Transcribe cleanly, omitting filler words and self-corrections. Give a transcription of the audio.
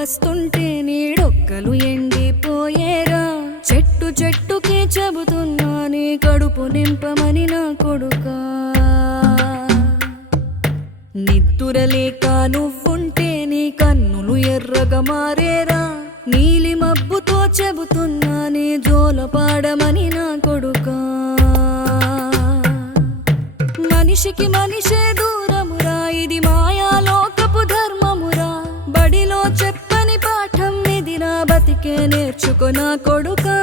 వస్తుంటే నీడొక్కలు ఎండిపోయేరా. చెట్టు చెట్టుకే చెబుతున్నా నీ కడుపు నింపమని నా కొడుకా. నిద్దురలేక నువ్వుంటే నీ కన్నులు ఎర్రగా మారేరా. నీలి మబ్బుతో చెబుతున్నా నీ జోలపాడమని నా కొడుకా. మనిషికి మనిషే దూరమురా, ఇది మాయాలోకపు ధర్మమురా. బడిలో చెప్పని పాఠం ఇదిరా, బతికే నేర్చుకో నా కొడుకా.